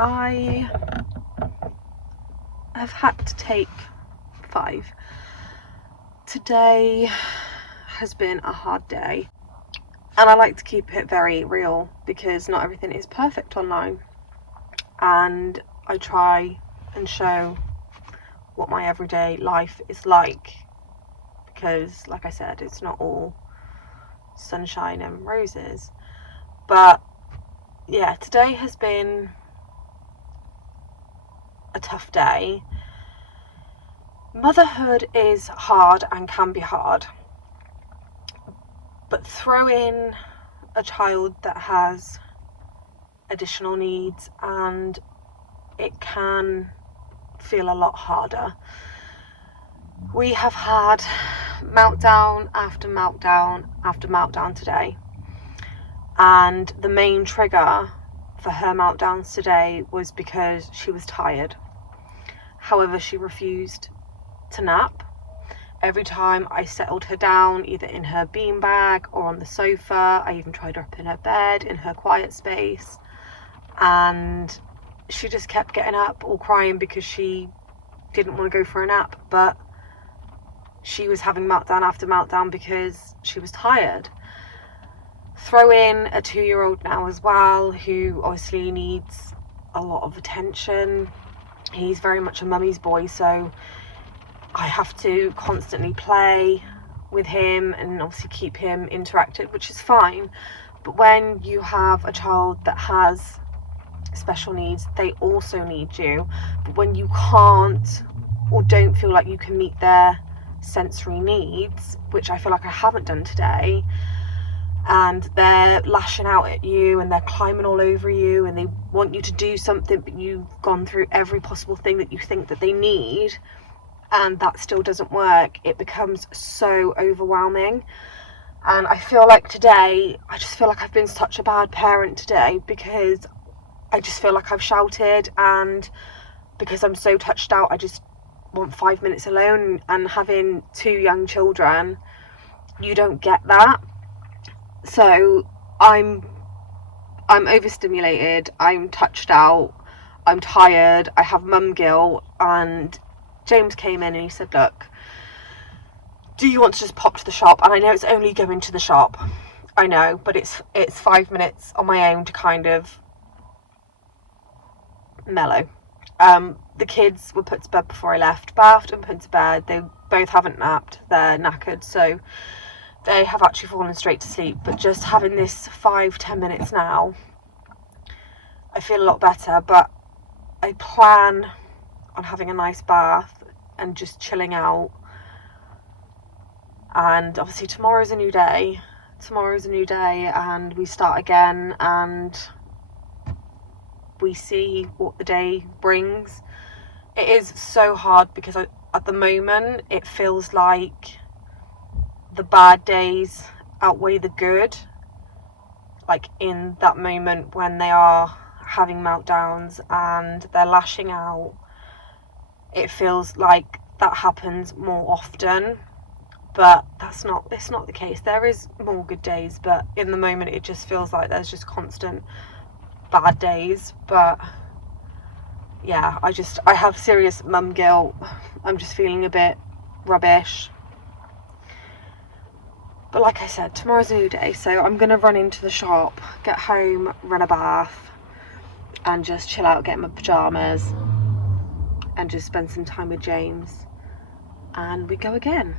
I have had to take 5. Today has been a hard day, and I like to keep it very real because not everything is perfect online, and I try and show what my everyday life is like, because like I said, it's not all sunshine and roses. But yeah, today has been a tough day. Motherhood is hard and can be hard, but throw in a child that has additional needs and it can feel a lot harder. We have had meltdown after meltdown after meltdown today, and the main trigger for her meltdowns today was because she was tired. However, she refused to nap. Every time I settled her down, either in her beanbag or on the sofa, I even tried her up in her bed, in her quiet space, and she just kept getting up, all crying because she didn't want to go for a nap, but she was having meltdown after meltdown because she was tired. Throw in a 2-year-old now as well, who obviously needs a lot of attention. He's very much a mummy's boy, so I have to constantly play with him and obviously keep him interactive, which is fine. But when you have a child that has special needs, they also need you. But when you can't or don't feel like you can meet their sensory needs, which I feel like I haven't done today, and they're lashing out at you and they're climbing all over you and they want you to do something, but you've gone through every possible thing that you think that they need, and that still doesn't work, it becomes so overwhelming. And I feel like today, I just feel like I've been such a bad parent today, because I just feel like I've shouted, and because I'm so touched out, I just want 5 minutes alone. And having 2 young children, you don't get that. So I'm overstimulated, I'm touched out, I'm tired, I have mum guilt. And James came in and he said, look, do you want to just pop to the shop? And I know it's only going to the shop, I know, but it's 5 minutes on my own to kind of mellow. The kids were put to bed before I left, bathed and put to bed. They both haven't napped, they're knackered, so they have actually fallen straight to sleep. But just having this 5-10 minutes now, I feel a lot better. But I plan on having a nice bath and just chilling out. And obviously tomorrow's a new day, and we start again, and we see what the day brings. It is so hard because at the moment it feels like the bad days outweigh the good. Like in that moment when they are having meltdowns and they're lashing out, it feels like that happens more often, but it's not the case. There is more good days, but in the moment it just feels like there's just constant bad days. But yeah, I have serious mum guilt. I'm just feeling a bit rubbish. But like I said, tomorrow's a new day, so I'm gonna run into the shop, get home, run a bath, and just chill out, get in my pajamas, and just spend some time with James, and we go again.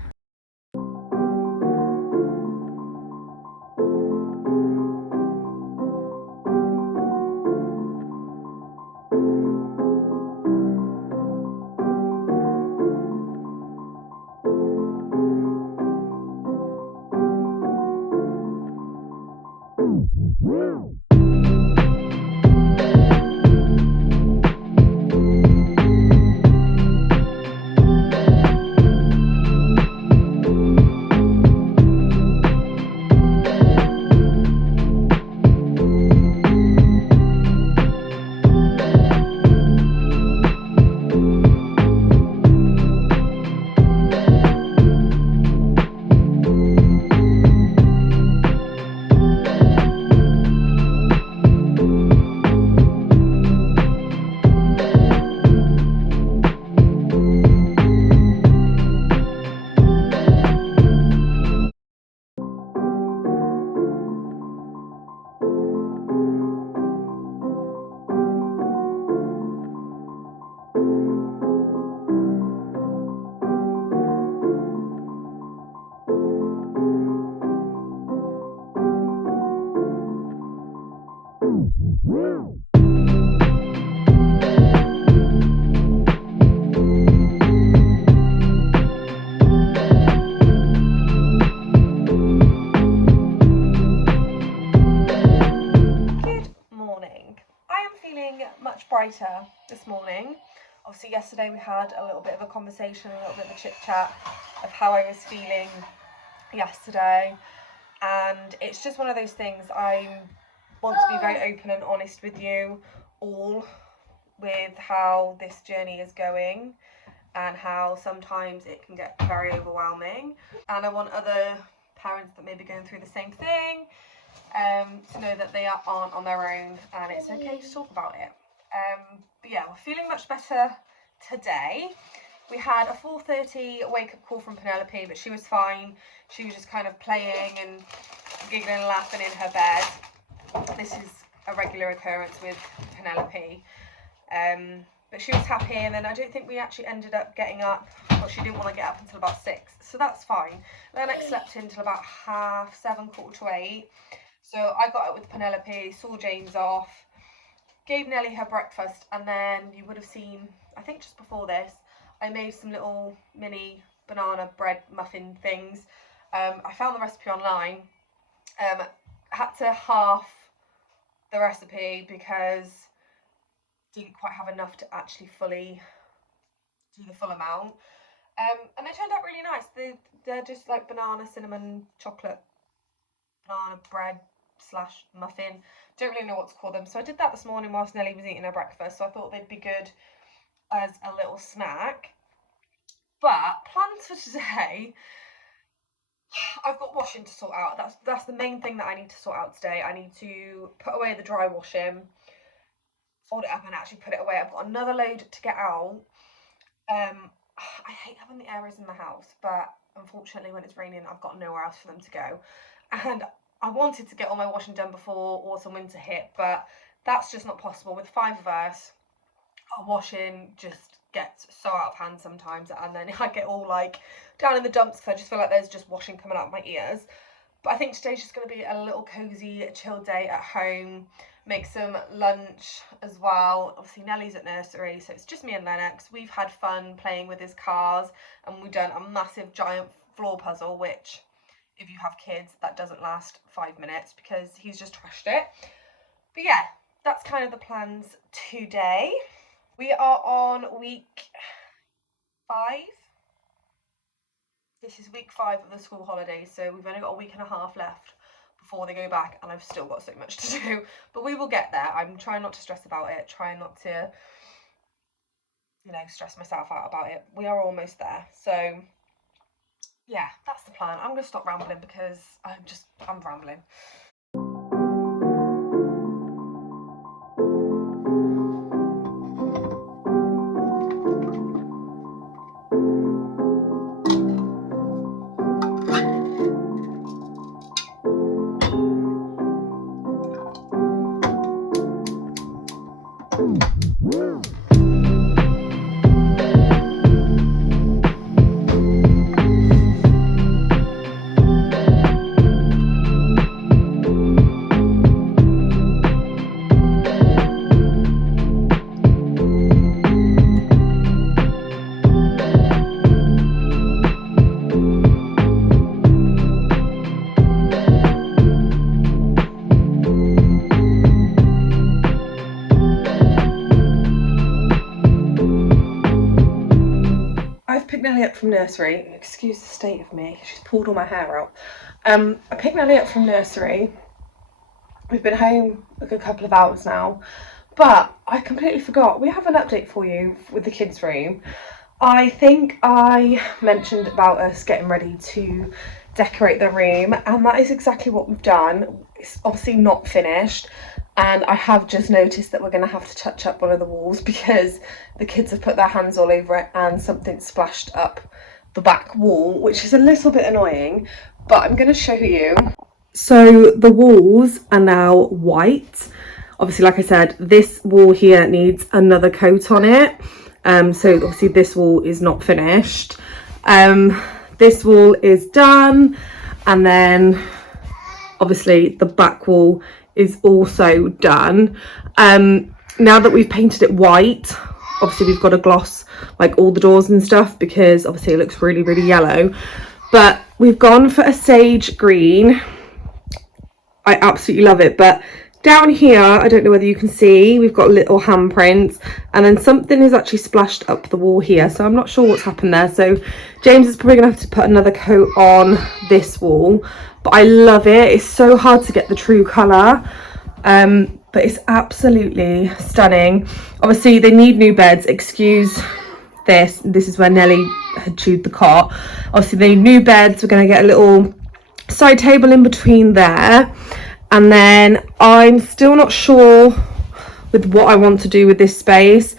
Much brighter this morning. Obviously yesterday we had a little bit of a conversation, a little bit of a chit chat of how I was feeling yesterday, and it's just one of those things. I want to be very open and honest with you all with how this journey is going and how sometimes it can get very overwhelming, and I want other parents that may be going through the same thing to know that they aren't on their own and it's okay to talk about it. But yeah, we're feeling much better today. We had a 4:30 wake-up call from Penelope, but she was fine. She was just kind of playing and giggling and laughing in her bed. This is a regular occurrence with Penelope. But she was happy, and then I don't think we actually ended up getting up. Well, she didn't want to get up until about 6, so that's fine. Lennox slept until about 7:30, 7:45. So I got up with Penelope, saw James off, gave Nellie her breakfast, and then you would have seen, I think just before this, I made some little mini banana bread muffin things. I found the recipe online. Had to half the recipe because didn't quite have enough to actually fully do the full amount. And they turned out really nice. They're just like banana, cinnamon, chocolate, banana bread / muffin. Don't really know what to call them. So I did that this morning whilst Nellie was eating her breakfast. So I thought they'd be good as a little snack. But plans for today, I've got washing to sort out. That's the main thing that I need to sort out today. I need to put away the dry washing, fold it up and actually put it away. I've got another load to get out. I hate having the areas in the house, but unfortunately when it's raining I've got nowhere else for them to go. And I wanted to get all my washing done before autumn winter hit, but that's just not possible. With 5 of us, our washing just gets so out of hand sometimes, and then I get all like down in the dumps because I just feel like there's just washing coming out of my ears. But I think today's just going to be a little cozy, chill day at home. Make some lunch as well. Obviously Nellie's at nursery, so it's just me and Lennox. We've had fun playing with his cars, and we've done a massive giant floor puzzle, which if you have kids, that doesn't last 5 minutes because he's just trashed it. But yeah, that's kind of the plans today. We are on week 5. This is week 5 of the school holidays, so we've only got a week and a half left before they go back, and I've still got so much to do. But we will get there. I'm trying not to stress about it, trying not to, stress myself out about it. We are almost there. So yeah, that's the plan. I'm going to stop rambling because I'm rambling. Nellie up from nursery. Excuse the state of me. She's pulled all my hair out. I picked Nellie up from nursery. We've been home a good couple of hours now, but I completely forgot. We have an update for you with the kids' room. I think I mentioned about us getting ready to decorate the room, and that is exactly what we've done. It's obviously not finished, and I have just noticed that we're going to have to touch up one of the walls because the kids have put their hands all over it and something splashed up the back wall, which is a little bit annoying, but I'm going to show you. So the walls are now white. Obviously, like I said, this wall here needs another coat on it. So obviously this wall is not finished. This wall is done, and then obviously the back wall is also done. Now that we've painted it white, obviously we've got to gloss like all the doors and stuff because obviously it looks really, really yellow. But we've gone for a sage green. I absolutely love it. But down here, I don't know whether you can see, we've got little handprints, and then something is actually splashed up the wall here, so I'm not sure what's happened there. So James is probably gonna have to put another coat on this wall, but I love it. It's so hard to get the true colour, but it's absolutely stunning. Obviously they need new beds. Excuse this is where Nelly had chewed the cot. Obviously they need new beds. We're going to get a little side table in between there, and then I'm still not sure with what I want to do with this space.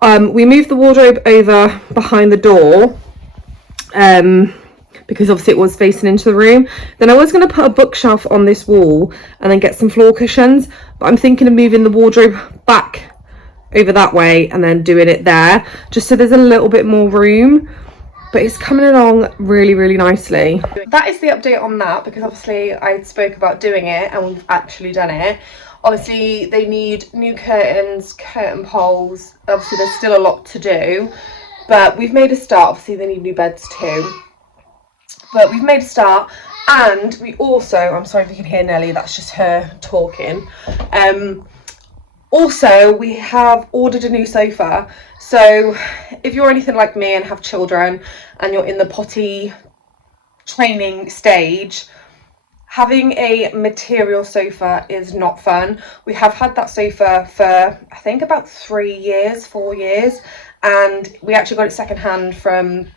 We moved the wardrobe over behind the door because obviously it was facing into the room. Then I was going to put a bookshelf on this wall and then get some floor cushions, but I'm thinking of moving the wardrobe back over that way and then doing it there, just so there's a little bit more room. But it's coming along really, really nicely. That is the update on that, because obviously I spoke about doing it and we've actually done it. Obviously they need new curtains, curtain poles. Obviously there's still a lot to do, but we've made a start. Obviously they need new beds too, but we've made a start. And we also, I'm sorry if you can hear Nelly, that's just her talking. Also, we have ordered a new sofa. So if you're anything like me and have children and you're in the potty training stage, having a material sofa is not fun. We have had that sofa for I think about 4 years, and we actually got it secondhand from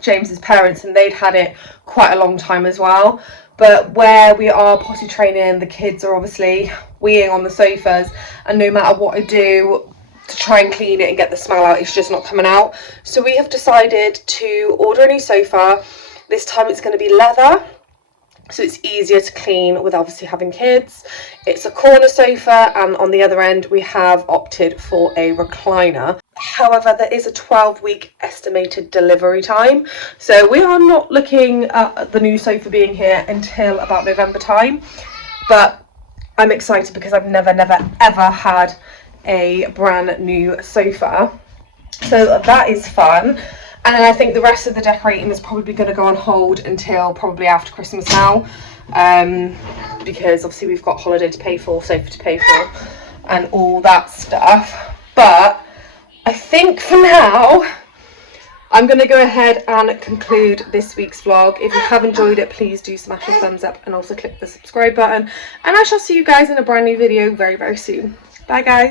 James's parents, and they'd had it quite a long time as well. But where we are potty training, the kids are obviously weeing on the sofas, and no matter what I do to try and clean it and get the smell out, it's just not coming out. So we have decided to order a new sofa. This time it's going to be leather, so it's easier to clean with obviously having kids. It's a corner sofa, and on the other end we have opted for a recliner. However, there is a 12-week estimated delivery time, so we are not looking at the new sofa being here until about November time. But I'm excited because I've never ever had a brand new sofa, so that is fun. And then I think the rest of the decorating is probably going to go on hold until probably after Christmas now, because obviously we've got holiday to pay for, sofa to pay for, and all that stuff. But I think for now I'm going to go ahead and conclude this week's vlog. If you have enjoyed it, please do smash a thumbs up and also click the subscribe button, and I shall see you guys in a brand new video very, very soon. Bye guys.